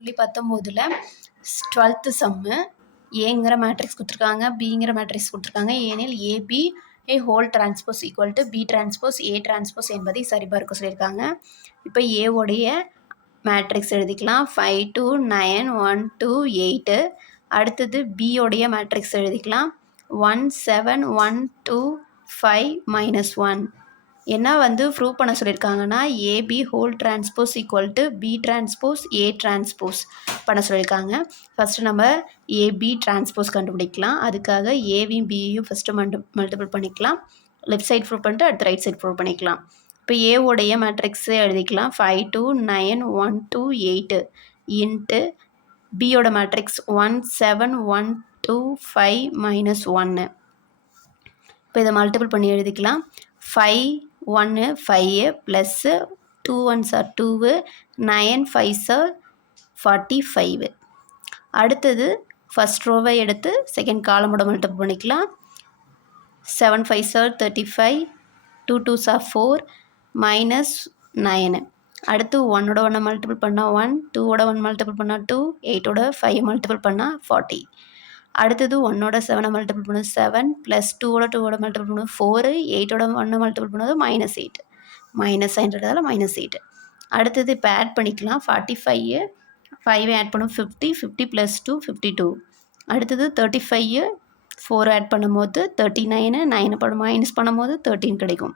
புள்ளி பத்தொம்போதில் டுவெல்த்து சம்மு ஏங்கிற மேட்ரிக்ஸ் கொடுத்துருக்காங்க பிங்கிற மேட்ரிக்ஸ் கொடுத்துருக்காங்க. ஏனில் AB A whole transpose equal to B transpose A transpose என்பதை சரிபார்க்க சொல்லியிருக்காங்க. இப்போ ஏவோடைய மேட்ரிக்ஸ் எழுதிக்கலாம். Five two nine one two eight அடுத்தது பியோடைய மேட்ரிக்ஸ் எழுதிக்கலாம். One seven one two five minus one என்ன வந்து ப்ரூவ் பண்ண சொல்லியிருக்காங்கன்னா AB whole transpose equal to B transpose A transpose பண்ண சொல்லியிருக்காங்க ஃபஸ்ட்டு நம்ம ஏபி டிரான்ஸ்போஸ் கண்டுபிடிக்கலாம். அதுக்காக ஏவியும் பியும் ஃபஸ்ட்டு மல்டி மல்டிபிள் பண்ணிக்கலாம். லெஃப்ட் சைட் ப்ரூவ் பண்ணிட்டு அடுத்த ரைட் சைட் ப்ரூவ் பண்ணிக்கலாம். இப்போ ஏவோடைய மேட்ரிக்ஸு எழுதிக்கலாம். Five two nine one two eight into பியோட matrix one seven one two five minus ஒன்று இப்போ இதை மல்டிபிள் பண்ணி எழுதிக்கலாம். ஃபைவ் ஒன்று ஃபைவ் ப்ளஸ்ஸு டூ ஒன் சார் டூவு நயன் ஃபைவ் சார் ஃபார்ட்டி ஃபைவு அடுத்தது ஃபஸ்ட் ரோவை எடுத்து செகண்ட் காலமோட மல்டிபிள் பண்ணிக்கலாம். செவன் ஃபைவ் சார் தேர்ட்டி ஃபைவ் டூ டூ சார் ஃபோர் மைனஸ் நயனு அடுத்து ஒன்னோட ஒன்று மல்டிபிள் பண்ணால் ஒன் டூவோட ஒன் மல்டிபிள் பண்ணால் டூ எயிட்டோட ஃபைவ் மல்டிபிள் பண்ணால் ஃபார்ட்டி அடுத்தது ஒன்னோட செவனை மல்டிபிள் பண்ணும் செவன் ப்ளஸ் டூவோட டூவோட மல்டிபிள் பண்ணும் ஃபோரு எயிட்டோட ஒன்னை மல்டிபிள் பண்ணது மைனஸ் எயிட் மைனஸ் சைன்றதால மைனஸ் எயிட் அடுத்தது இப்போ ஆட் பண்ணிக்கலாம். ஃபார்ட்டி ஃபைவ் ஃபைவ் ஆட் பண்ணும் fifty fifty plus two fifty two அடுத்தது தேர்ட்டி ஃபைவ் ஃபோர் ஆட் பண்ணும்போது தேர்ட்டி நைனு நைனு பண்ண மைனஸ் பண்ணும்போது தேர்ட்டின் கிடைக்கும்.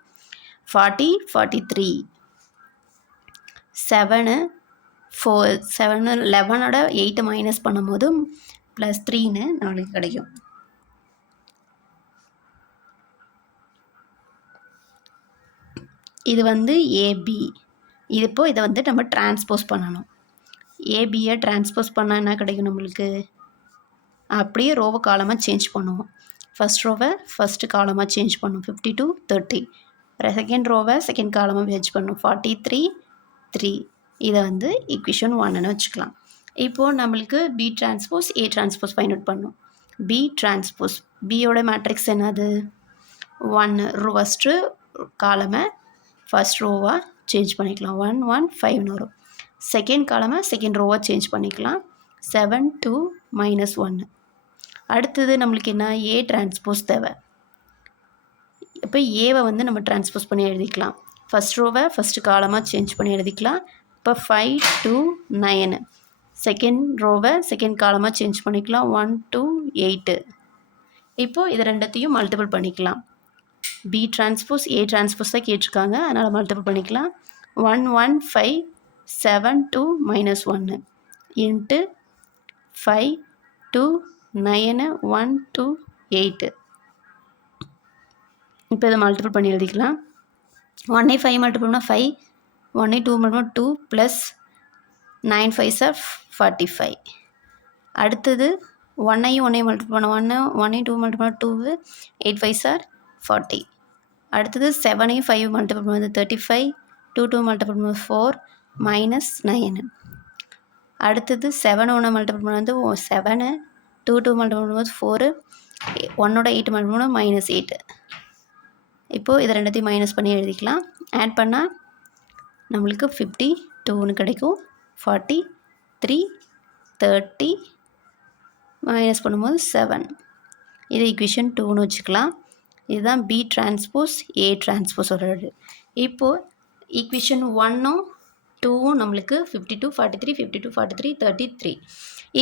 Forty forty three seven four seven லெவனோட eight minus பண்ணும்போது ப்ளஸ் த்ரீன்னு நம்மளுக்கு கிடைக்கும். இது வந்து ஏபி இது இப்போது இதை வந்து நம்ம டிரான்ஸ்போஸ் பண்ணணும். ஏபியை டிரான்ஸ்போஸ் பண்ணால் என்ன கிடைக்கும் நம்மளுக்கு? அப்படியே ரோவை காலமாக சேஞ்ச் பண்ணுவோம். ஃபஸ்ட் ரோவை ஃபஸ்ட்டு காலமாக சேஞ்ச் பண்ணும் ஃபிஃப்டி டூ தேர்ட்டி செகண்ட் ரோவை செகண்ட் காலமாக சேஞ்ச் பண்ணும் ஃபார்ட்டி த்ரீ த்ரீ இதை வந்து ஈக்குவேஷன் ஒன்னுன்னு வச்சுக்கலாம். இப்போது நம்மளுக்கு B transpose A transpose find out பண்ணும். பி டிரான்ஸ்போஸ் பியோட மேட்ரிக்ஸ் என்னது? ஒன் ரோ ஃபஸ்ட்டு காலமை ஃபஸ்ட் ரோவாக சேஞ்ச் பண்ணிக்கலாம். ஒன் ஒன் ஃபைவ்னு வரும். செகண்ட் காலமை செகண்ட் ரோவாக சேஞ்ச் பண்ணிக்கலாம். செவன் டூ மைனஸ் ஒன்று அடுத்தது நம்மளுக்கு என்ன? ஏ டிரான்ஸ்போஸ் தேவை. இப்போ ஏவை வந்து நம்ம டிரான்ஸ்போஸ் பண்ணி எழுதிக்கலாம். ஃபஸ்ட் ரோவை ஃபஸ்ட்டு காலமாக சேஞ்ச் பண்ணி எழுதிக்கலாம். இப்போ ஃபைவ் டூ நயனு செகண்ட் ரோவை செகண்ட் காலமாக சேஞ்ச் பண்ணிக்கலாம். ஒன் டூ எயிட்டு இப்போது இது ரெண்டத்தையும் மல்டிபிள் பண்ணிக்கலாம். பி டிரான்ஸ்போஸ் ஏ டிரான்ஸ்போஸ் தான் கேட்டிருக்காங்க. அதனால் மல்டிபிள் பண்ணிக்கலாம். One one five seven two minus ஒன்று into five two nine one two eight இப்போ இதை மல்டிபிள் பண்ணி எழுதிக்கலாம். ஒன்னே ஃபைவ் மல்டிபிள்னா ஃபைவ் ஒன்னே two multiple two plus nine five sir forty five. அடுத்தது ஒன்னையும் ஒன்றையும் மல்டிபிள் பண்ண ஒன்று ஒன்னையும் டூ மல்டிபிள் பண்ண டூவு எயிட் ஃபைவ் சார் ஃபார்ட்டி அடுத்தது செவனையும் ஃபைவ் மல்டிபிள் பண்ணுவது thirty five two two multiple பண்ணுவது ஃபோர் மைனஸ் நைனு அடுத்தது செவன் ஒன்று மல்டிபிள் பண்ணுவது செவனு டூ டூ மல்டிபிள் பண்ணும்போது ஃபோரு ஒன்னோட எயிட் மல்டிபிள் பண்ணுவோம் மைனஸ் எயிட்டு இப்போது இதை ரெண்டுத்தையும் மைனஸ் பண்ணி எழுதிக்கலாம். ஆட் பண்ணால் நம்மளுக்கு ஃபிஃப்டி டூன்னு கிடைக்கும். ஃபார்ட்டி த்ரீ தேர்ட்டி மைனஸ் பண்ணும்போது செவன் இது ஈக்குவேஷன் டூன்னு வச்சுக்கலாம். இதுதான் பி டிரான்ஸ்போஸ் ஏ டிரான்ஸ்போஸோட இப்போது ஈக்குவேஷன் ஒன்னும் டூவும் நம்மளுக்கு fifty two forty three fifty two forty three thirty three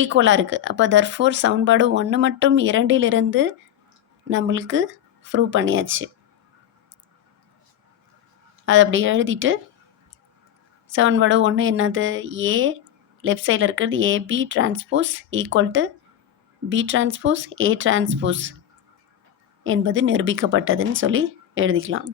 ஈக்குவலாக இருக்குது அப்போ தர் ஃபோர் சவுன்பாடு ஒன்று மட்டும் இரண்டிலிருந்து நம்மளுக்கு ப்ரூவ் பண்ணியாச்சு. அதை அப்படி எழுதிட்டு செவன் வட ஒன்று என்னது? ஏ லெஃப்ட் சைடில் இருக்கிறது AB transpose equal to B transpose A transpose என்பது நிரூபிக்கப்பட்டதுன்னு சொல்லி எழுதிக்கலாம்.